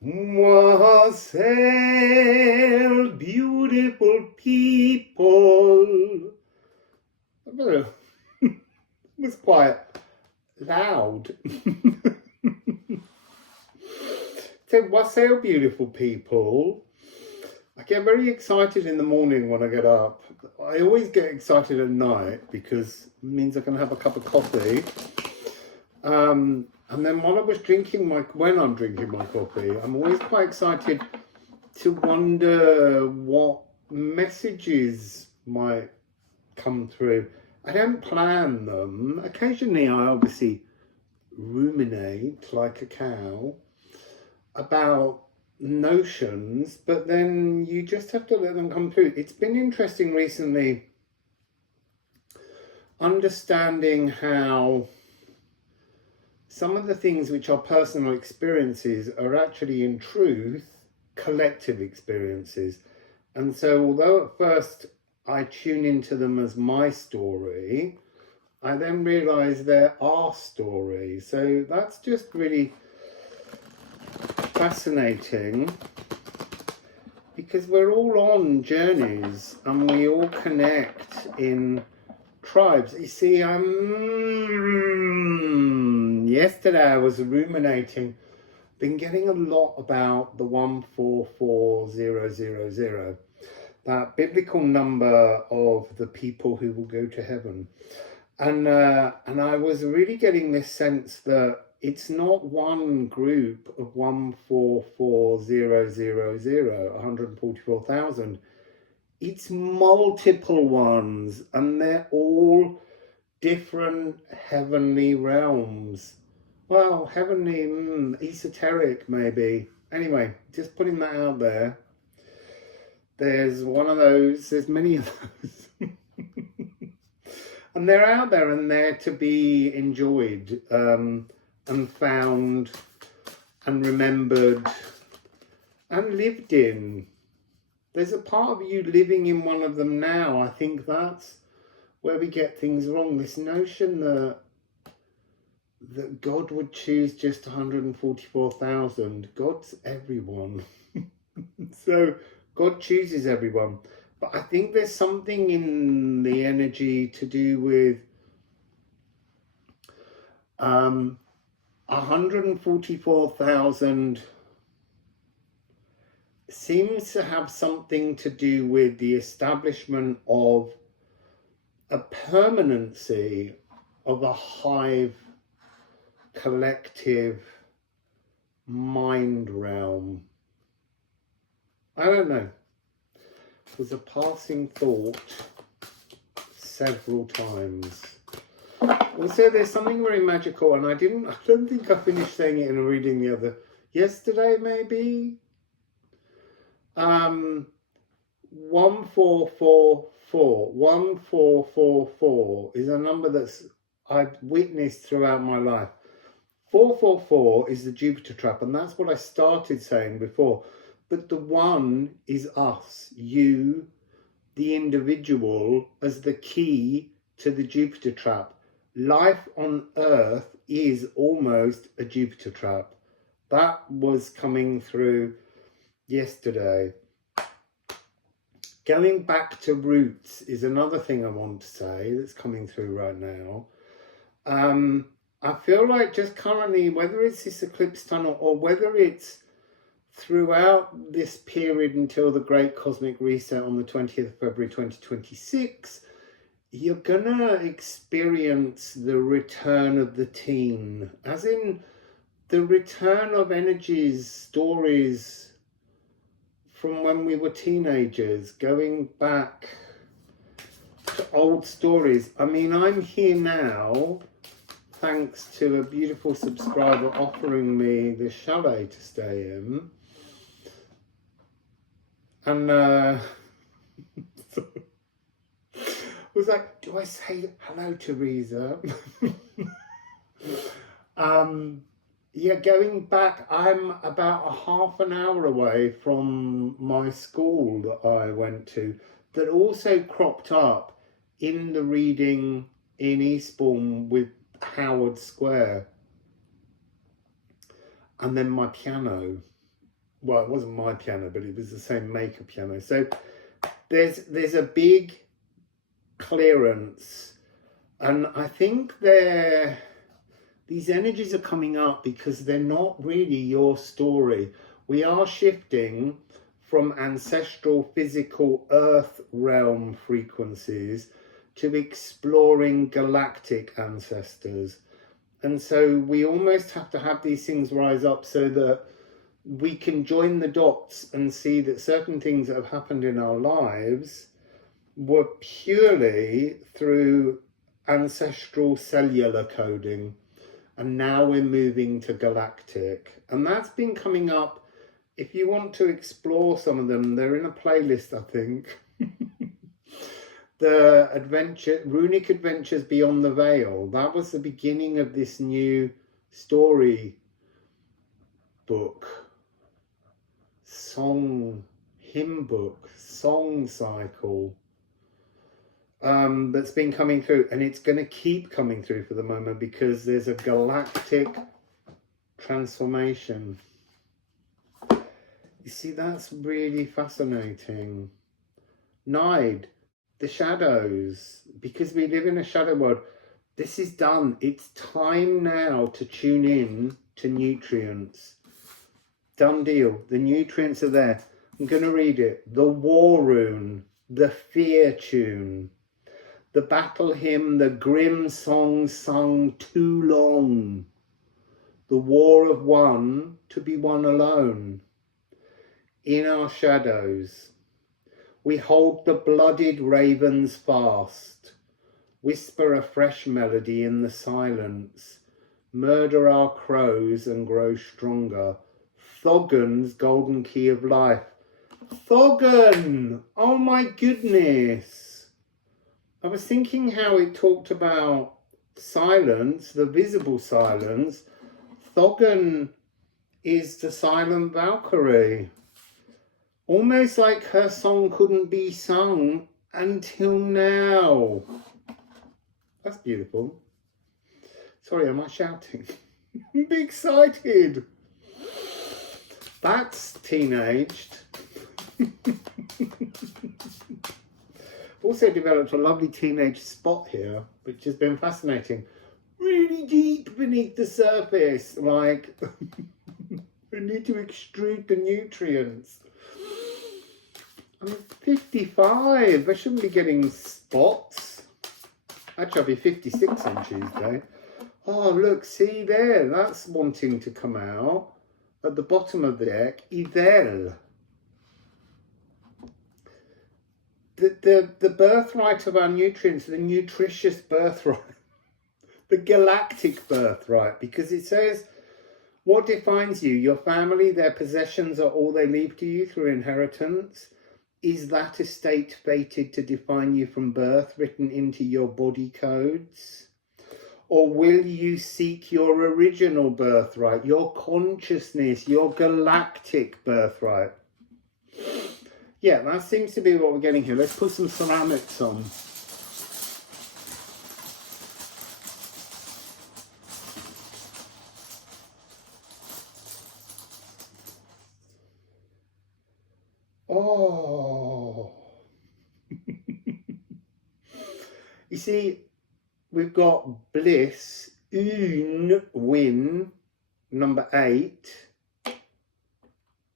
Wassail, beautiful people. It was quite loud. So, wassail, beautiful people. I get very excited in the morning when I get up. I always get excited at night because it means I can have a cup of coffee. And then when I'm drinking my coffee, I'm always quite excited to wonder what messages might come through. I don't plan them. Occasionally I obviously ruminate like a cow about notions, but then you just have to let them come through. It's been interesting recently understanding how some of the things which are personal experiences are actually in truth collective experiences. And so although at first I tune into them as my story, I then realize they're our story. So that's just really fascinating, because we're all on journeys and we all connect in tribes. You see, yesterday I was ruminating, been getting a lot about the 144000, that biblical number of the people who will go to heaven. And I was really getting this sense that it's not one group of 144000, 144,000. It's multiple ones, and they're all different heavenly realms. Well, heavenly, esoteric maybe. Anyway, just putting that out there. There's one of those, there's many of those. And they're out there and they're to be enjoyed and found and remembered and lived in. There's a part of you living in one of them now. I think that's where we get things wrong. This notion that God would choose just 144,000. God's everyone. So God chooses everyone. But I think there's something in the energy to do with 144,000 seems to have something to do with the establishment of a permanency of a hive collective mind realm. I don't know. It was a passing thought several times. Also, there's something very magical, and I don't think I finished saying it in a reading yesterday maybe. 1444 is a number that's I've witnessed throughout my life. 444 is the Jupiter trap, and that's what I started saying before. But the one is us, you, the individual, as the key to the Jupiter trap. Life on Earth is almost a Jupiter trap. That was coming through yesterday. Going back to roots is another thing I want to say that's coming through right now. I feel like just currently, whether it's this eclipse tunnel or whether it's throughout this period until the Great Cosmic Reset on the 20th of February 2026, you're gonna experience the return of the teen, as in the return of energies, stories from when we were teenagers, going back to old stories. I mean, I'm here now thanks to a beautiful subscriber offering me this chalet to stay in. And I was like, do I say hello, Teresa? Yeah, going back, I'm about a half an hour away from my school that I went to, that also cropped up in the reading in Eastbourne with Howard Square. And then my piano. well, it wasn't my piano, but it was the same maker piano. So there's a big clearance, and I think these energies are coming up because they're not really your story. We are shifting from ancestral, physical, earth realm frequencies to exploring galactic ancestors. And so we almost have to have these things rise up so that we can join the dots and see that certain things that have happened in our lives were purely through ancestral cellular coding. And now we're moving to galactic. And that's been coming up. If you want to explore some of them, they're in a playlist, I think. The Runic Adventures Beyond the Veil. That was the beginning of this new story book, hymn book, song cycle that's been coming through, and it's going to keep coming through for the moment because there's a galactic transformation. You see, that's really fascinating. Nide, the shadows, because we live in a shadow world. This is done. It's time now to tune in to nutrients. Done deal. The nutrients are there. I'm going to read it. The war rune, the fear tune, the battle hymn, the grim song sung too long, the war of one to be one alone. In our shadows, we hold the blooded ravens fast, whisper a fresh melody in the silence, murder our crows and grow stronger. Thoggen's golden key of life. Thoggen! Oh my goodness! I was thinking how it talked about silence, the visible silence. Thoggen is the silent Valkyrie. Almost like her song couldn't be sung until now. That's beautiful. Sorry, am I shouting? I'm excited. That's teenaged. Also developed a lovely teenage spot here, which has been fascinating. Really deep beneath the surface, like we need to extrude the nutrients. I'm 55. I shouldn't be getting spots. Actually, I'll be 56 on Tuesday. Oh, look, see there. That's wanting to come out. At the bottom of the deck, Ivel. The birthright of our nutrients, the nutritious birthright. The galactic birthright. Because it says, what defines you? Your family, their possessions are all they leave to you through inheritance. Is that estate fated to define you from birth, written into your body codes? Or will you seek your original birthright, your consciousness, your galactic birthright? Yeah, that seems to be what we're getting here. Let's put some ceramics on. Oh. You see, we've got bliss, win, number 8.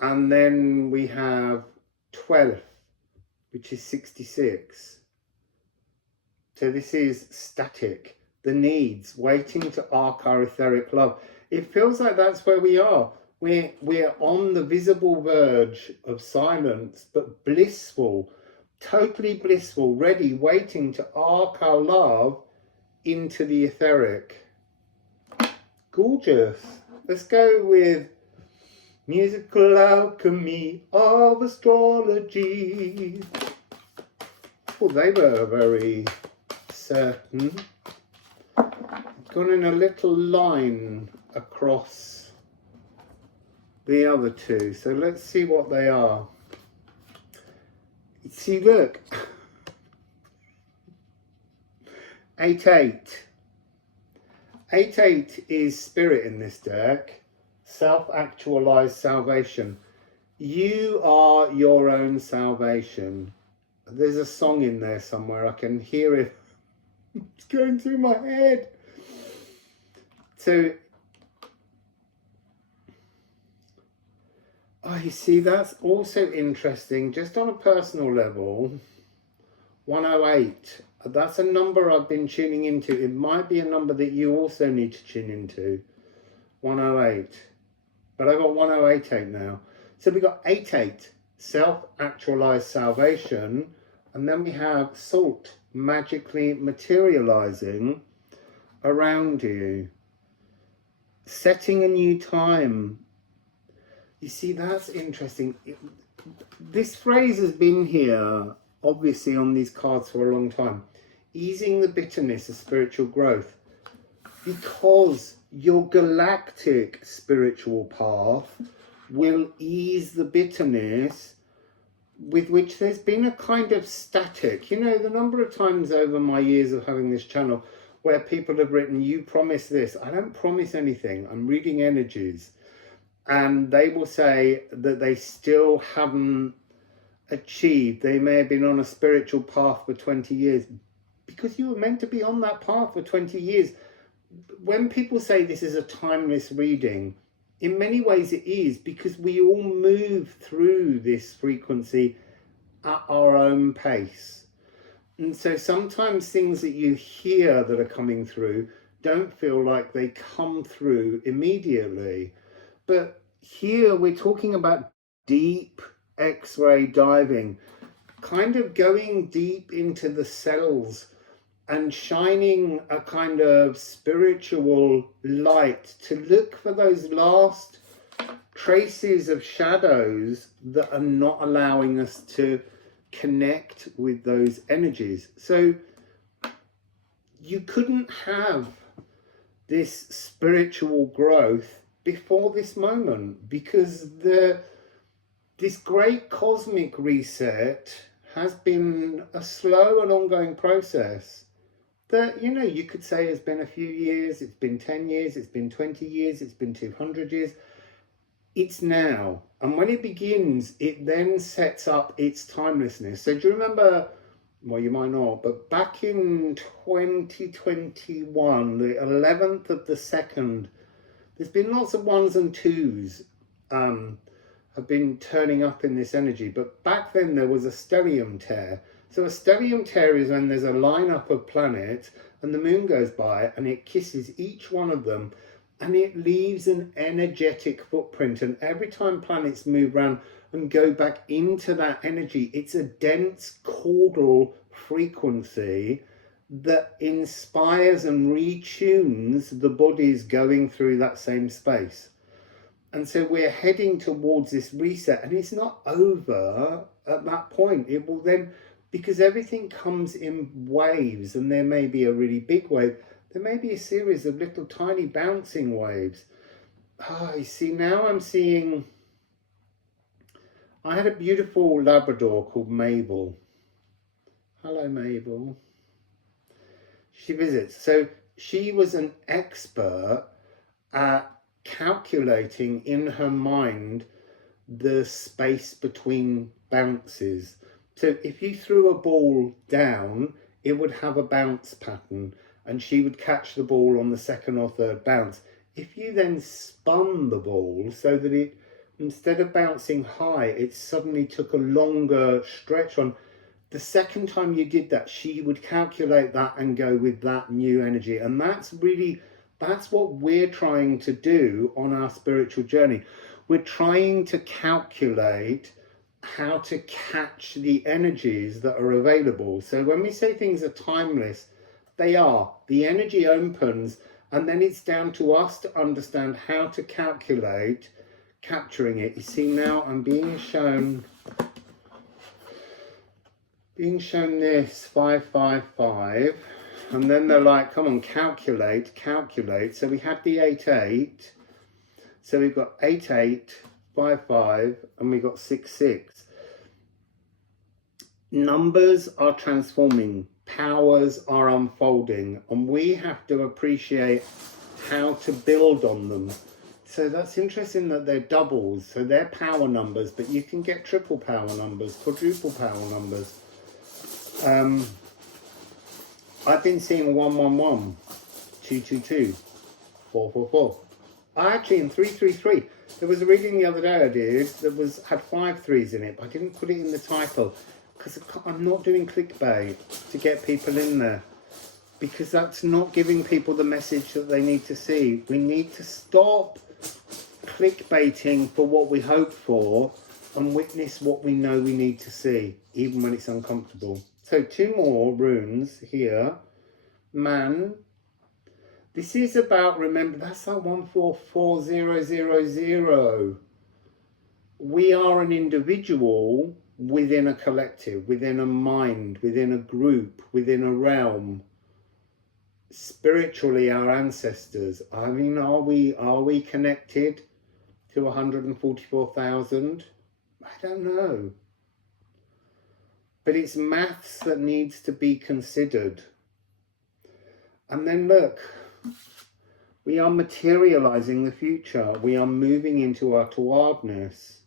And then we have 12, which is 66. So this is static, the needs, waiting to arc our etheric love. It feels like that's where we are. We're on the visible verge of silence, but blissful, totally blissful, ready, waiting to arc our love into the etheric. Gorgeous. Let's go with Musical Alchemy of Astrology. Well, they were very certain. Gone in a little line across the other two. So let's see what they are. See, look. 8-8. 8-8 is spirit in this deck. Self-actualized salvation. You are your own salvation. There's a song in there somewhere. I can hear it. It's going through my head. So, oh, you see, that's also interesting. Just on a personal level, 108. That's a number I've been tuning into. It might be a number that you also need to tune into. 108. But I got 1088 now. So we got 88, self-actualized salvation. And then we have salt magically materializing around you. Setting a new time. You see, that's interesting. This phrase has been here, obviously, on these cards for a long time. Easing the bitterness of spiritual growth. Because your galactic spiritual path will ease the bitterness with which there's been a kind of static. You know, the number of times over my years of having this channel where people have written, you promise this. I don't promise anything. I'm reading energies. And they will say that they still haven't achieved. They may have been on a spiritual path for 20 years. Because you were meant to be on that path for 20 years. When people say this is a timeless reading, in many ways it is, because we all move through this frequency at our own pace. And so sometimes things that you hear that are coming through don't feel like they come through immediately. But here we're talking about deep X-ray diving, kind of going deep into the cells and shining a kind of spiritual light to look for those last traces of shadows that are not allowing us to connect with those energies. So you couldn't have this spiritual growth before this moment, because this great cosmic reset has been a slow and ongoing process that, you know, you could say has been a few years, it's been 10 years, it's been 20 years, it's been 200 years. It's now. And when it begins, it then sets up its timelessness. So do you remember, well, you might not, but back in 2021, the 11th of the 2nd, there's been lots of ones and twos have been turning up in this energy. But back then there was a stellium tear. So a stellium tear is when there's a lineup of planets and the moon goes by and it kisses each one of them and it leaves an energetic footprint. And every time planets move around and go back into that energy, it's a dense caudal frequency that inspires and retunes the bodies going through that same space. And so we're heading towards this reset, and it's not over at that point. It will then, because everything comes in waves, and there may be a really big wave, there may be a series of little tiny bouncing waves. Oh, you see, now I'm seeing, I had a beautiful Labrador called Mabel. Hello, Mabel. She visits. So she was an expert at calculating in her mind the space between bounces. So if you threw a ball down, it would have a bounce pattern, and she would catch the ball on the second or third bounce. If you then spun the ball so that it, instead of bouncing high, it suddenly took a longer stretch on, the second time you did that, she would calculate that and go with that new energy. And that's really, that's what we're trying to do on our spiritual journey. We're trying to calculate how to catch the energies that are available. So when we say things are timeless, they are. The energy opens, and then it's down to us to understand how to calculate capturing it. You see, now I'm being shown this 555, and then they're like, come on, calculate. So we had the 88, so we've got 88, 55, and we got 66. Numbers are transforming, powers are unfolding, and we have to appreciate how to build on them. So that's interesting that they're doubles. So they're power numbers, but you can get triple power numbers, quadruple power numbers. I've been seeing 111, 222, 444. Actually, in 333. There was a reading the other day I did that had 5 3s in it, but I didn't put it in the title because I'm not doing clickbait to get people in there, because that's not giving people the message that they need to see. We need to stop clickbaiting for what we hope for and witness what we know we need to see, even when it's uncomfortable. So 2 more runes here. Man. This is about, remember, that's our 144000. We are an individual within a collective, within a mind, within a group, within a realm. Spiritually, our ancestors. I mean, are we connected to 144,000? I don't know. But it's maths that needs to be considered. And then look, we are materializing the future. We are moving into our towardness.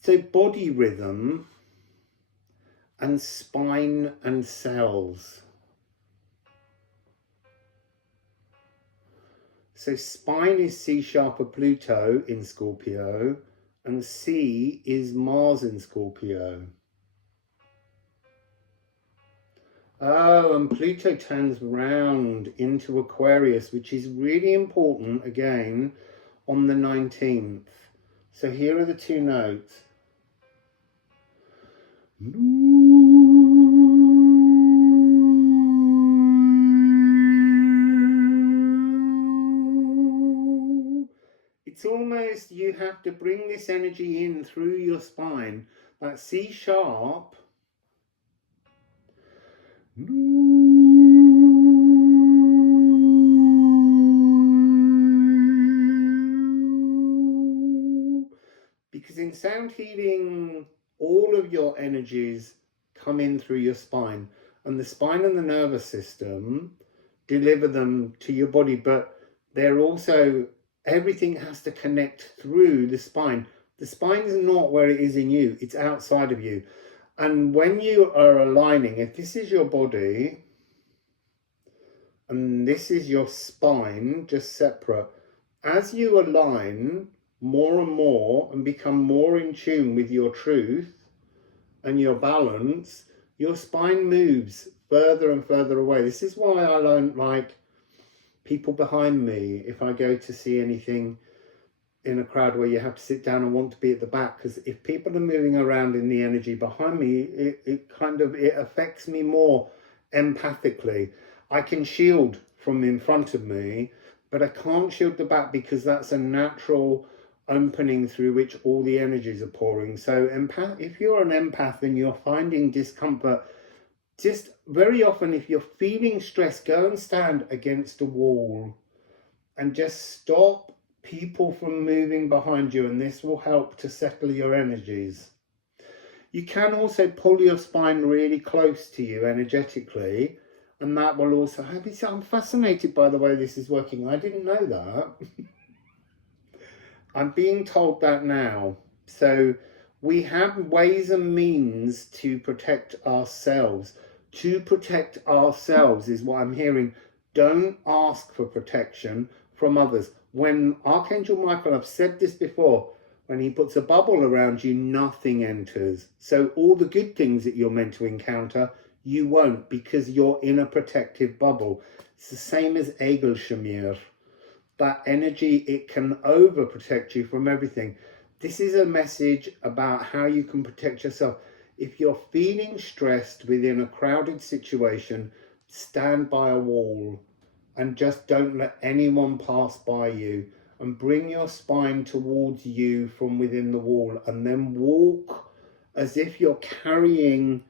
So body rhythm and spine and cells. So spine is C sharp of Pluto in Scorpio, and C is Mars in Scorpio. Oh, and Pluto turns round into Aquarius, which is really important, again, on the 19th. So here are the 2 notes. It's almost, you have to bring this energy in through your spine. That C sharp. Because in sound healing, all of your energies come in through your spine, and the spine and the nervous system deliver them to your body, but they're also, everything has to connect through the spine. The spine is not where it is in you, it's outside of you. And when you are aligning, if this is your body and this is your spine, just separate, as you align more and more and become more in tune with your truth and your balance, your spine moves further and further away. This is why I don't like people behind me if I go to see anything in a crowd where you have to sit down and want to be at the back, because if people are moving around in the energy behind me, it affects me more empathically. I can shield from in front of me, but I can't shield the back, because that's a natural opening through which all the energies are pouring. So if you're an empath and you're finding discomfort, just very often, if you're feeling stress, go and stand against a wall and just stop people from moving behind you, and this will help to settle your energies. You can also pull your spine really close to you energetically, and that will also help. I'm fascinated by the way this is working. I didn't know that. I'm being told that now. So we have ways and means to protect ourselves. To protect ourselves is what I'm hearing. Don't ask for protection from others. When Archangel Michael, I've said this before, when he puts a bubble around you, nothing enters. So all the good things that you're meant to encounter, you won't, because you're in a protective bubble. It's the same as Egelshemir. That energy, it can overprotect you from everything. This is a message about how you can protect yourself. If you're feeling stressed within a crowded situation, stand by a wall and just don't let anyone pass by you, and bring your spine towards you from within the wall, and then walk as if you're carrying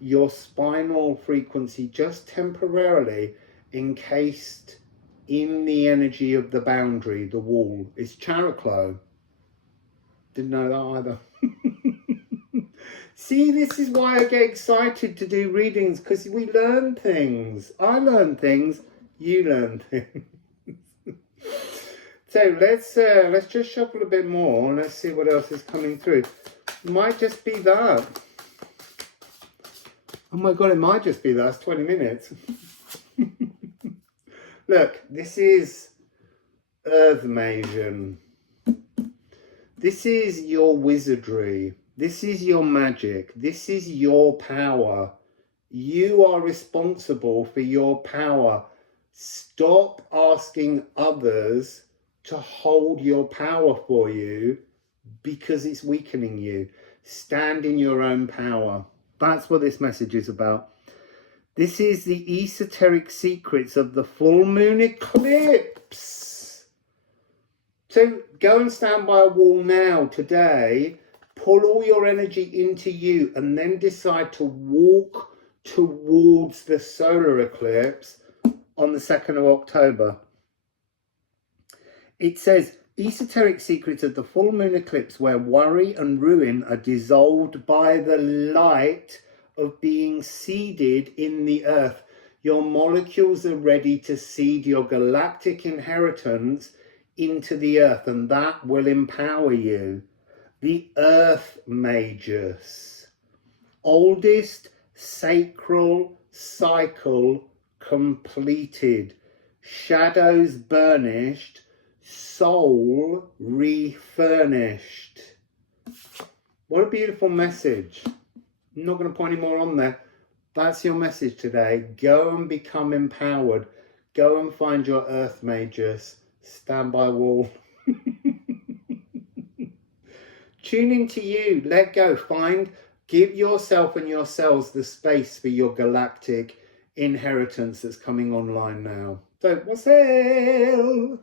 your spinal frequency just temporarily encased in the energy of the boundary, the wall. It's Characlo. Didn't know that either. See, this is why I get excited to do readings, because we learn things. I learn things, You learn things. So let's just shuffle a bit more and let's see what else is coming through. Might just be that. Oh my god, it might just be that. It's 20 minutes. Look, this is Earth Masion. This is your wizardry. This is your magic. This is your power. You are responsible for your power. Stop asking others to hold your power for you because it's weakening you. Stand in your own power. That's what this message is about. This is the esoteric secrets of the full moon eclipse. So go and stand by a wall now, today. Pull all your energy into you and then decide to walk towards the solar eclipse on the 2nd of October. It says, esoteric secrets of the full moon eclipse where worry and ruin are dissolved by the light of being seeded in the earth. Your molecules are ready to seed your galactic inheritance into the earth, and that will empower you. The Earth Magus. Oldest sacral cycle completed. Shadows burnished. Soul refurnished. What a beautiful message. I'm not going to put any more on there. That's your message today. Go and become empowered. Go and find your Earth Magus. Stand by a wall. Tune into you. Let go. Give yourself and your cells the space for your galactic inheritance that's coming online now. So, wassail!